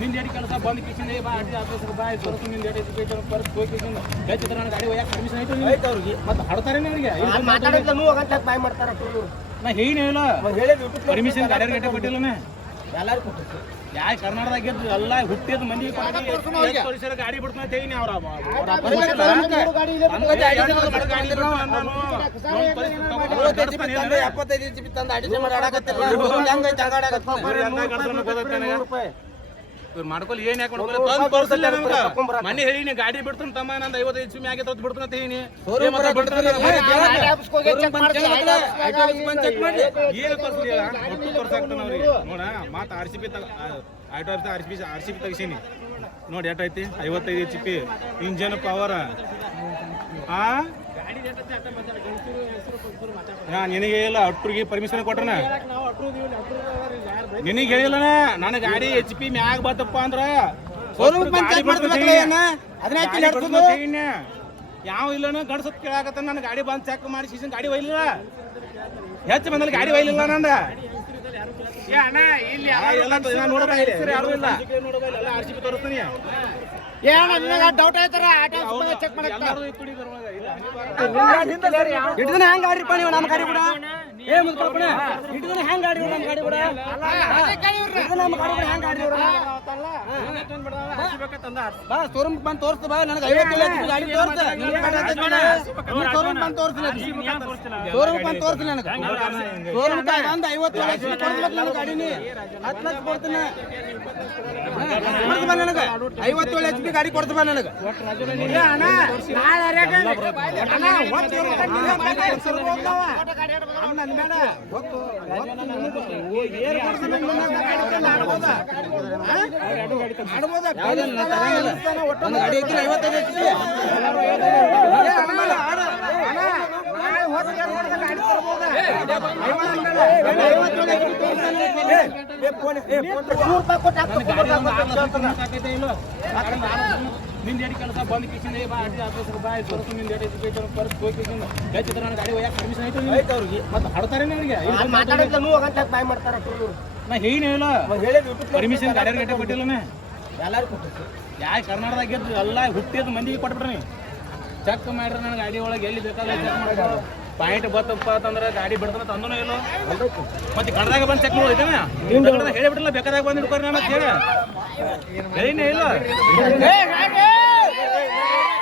ನಿಂದೇಡಿ ಕೆಲಸ ಬಂದ್ ಕಿಶನ್ ಆಫೀಸರ್ ಬಾಯ್ ತೋರಿಸು ನಿಂದೇಡಿ ಎಜುಕೇಶನ್ ಪರ್ಸ್ ಹೋಗಿ ಕಿಶನ್ ಹೆಚ್ಚು ನನ್ನ ಗಾಡಿ ಒಯ್ಯಾಕ ಪರ್ಮಿಷನ್ ಐತೆ ಅವ್ರಿಗೆ ಮತ್ತೆ ಹಡ್ತಾರೇನೆ ಅವ್ರಿಗೆ ಬಾಯ್ ಮಾಡ್ತಾರ ನಾ ಹೇಳಿಲ್ಲ ಪರ್ಮಿಷನ್ ಗಾಡಿ ಗಟ್ಟೆ ಕೊಟ್ಟಿಲ್ಲನೇ ಎಲ್ಲಾರು ಕೊಟ್ಟಿರ್ತೀವಿ ಯಾ ಕರ್ನಾಟಕದಾಗ ಎಲ್ಲ ಹುಟ್ಟಿದ ಮಂದಿ ಗಾಡಿ ಬಿಡ್ತಾನೆ ಹೇಳಿ ಮಾಡ್ಕೊಲ್ ಏನ್ ಯಾಕೆ ಮನೆ ಹೇಳಿ ಗಾಡಿ ಬಿಡ್ತಾನ ತಮ್ಮ ನಂದು 55 ಸಿಮಿ ಆಗಿ ಬಿಡ್ತಾನ ಹೇಳಿ ನೋಡ ಮಾತು RCB ತೆಗಿಸೀನಿ ನೋಡಿ ಎಷ್ಟೈತಿ 55 HP ಇಂಜನ್ ಪವರ್ ನಿನಗೆ ಇಲ್ಲ ಅಟ್ರಿಗೆ ಪರ್ಮಿಷನ್ ಕೊಟ್ರನ ನಿನಗೆ ಹೇಳಿಲ್ಲನ ನನ್ನ ಗಾಡಿ HP ಮ್ಯಾಗ ಬತ್ತಪ್ಪ ಅಂದ್ರ ಯಾವ ಇಲ್ಲನ ಗಡ್ಸತ್ ಕೇಳಾಕತ್ತ ನನ್ನ ಗಾಡಿ ಬಂದ್ ಚೆಕ್ ಮಾಡಿ ಸೀಸನ್ ಗಾಡಿ ಒಯ್ಲಿಲ್ಲ ಹೆಚ್ಚು ಬಂದಲ್ಲಿ ಗಾಡಿ ಒಯ್ಲಿಲ್ಲ ನಂದ RCB ತೋರಿಸ್ತೀನಿ ಡೌಟ್ ಆಯ್ತಾರ ಚೆಕ್ ಹೆಂಗ್ ಗಾಡಿ ನೀವು ನಮ್ಮ ಗಾಡಿ ಕೂಡ ಏ ಮುದ್ಕಪ್ಪಣ ಇಟ್ಕೊಂಡು ಹೆಂಗ್ ಗಾಡಿ ನಮ್ಮ ಗಾಡಿ ಕೂಡ ನಮ್ಮ ಗಾಡಿ ಕೂಡ ಹೆಂಗ್ ಗಾಡಿ ಬಾ ಶೋರೂಮ್ ಬಂದು ತೋರಿಸ್ತು ಬಾ ನನಗೆ 55 ಗಾಡಿ ಶೋರೂಮ್ ಬಂದು ತೋರಿಸ್ತೀನಿ ಶೋರೂಮ್ ಬಂದು ತೋರಿಸ್ತೀನಿ ನನಗೆ ಶೋರೂಮ್ ಬಂದು 57 ಕೊಡ್ಬೇಕು ಗಾಡಿನಿ 10 ಲಕ್ಷ ಕೊಡ್ತೀನಿ ಕೊಡ್ತು ಬಾ ನನಗೆ 57 HP ಗಾಡಿ ಕೊಡ್ತು ಬಾ ನನಗೆ ನಿಂದೇಡಿ ಕೆಲಸ ಬಂದ್ ಕಿಶನ್ ಆಫೀಸರ್ ಬಾಯ್ ತೋರಿಸು ನಿಂದೇಡಿ ಎಜುಕೇಶನ್ ಪರ್ಸ್ ಹೋಗಿ ಕಿಶನ್ ಹೆಚ್ಚು ನನ್ನ ಗಾಡಿ ಒಯ್ಯಾಕ ಪರ್ಮಿಷನ್ ಐತೆ ಅವ್ರಿಗೆ ಮತ್ತೆ ಹಡ್ತಾರೇನೆ ಅವ್ರಿಗೆ ಬಾಯ್ ಮಾಡ್ತಾರ ನಾ ಹೇಳಿಲ್ಲ ಪರ್ಮಿಷನ್ ಗಾಡಿ ಗಟ್ಟೆ ಕೊಟ್ಟಿಲ್ಲನೇ ಎಲ್ಲಾರು ಕೊಟ್ಟಿರ್ತೀವಿ ಯಾ ಕರ್ನಾಟಕದಾಗ ಎಲ್ಲ ಹುಟ್ಟಿದ ಮಂದಿಗೆ ಕೊಟ್ಬಿಡ್ರಿ ಚೆಕ್ ಮಾಡ್ರಿ ನನ್ನ ಗಾಡಿ ಒಳಗೆ ಎಲ್ಲಿ ಬೇಕಾದ್ರೆ ಚೆಕ್ ಮಾಡ್ರಿ ಪಾಯಿಂಟ್ ಬತ್ತಪ್ಪ ಅಂತಂದ್ರೆ ಗಾಡಿ ಬಿಡ್ತಾನ ತಂದನೋ ಇಲ್ಲೋ ಮತ್ತೆ ಕನ್ನಡದಾಗ ಬಂದು ಚೆಕ್ ಮಾಡಿದ್ದೇನೆ ಹೇಳಿಬಿಟ್ರಲ್ಲ ಬೇಕಾದಾಗ ಬಂದು ಹಿಡ್ಕೊರಿ ನಾನು ಹೇಳಿನೇ ಇಲ್ಲ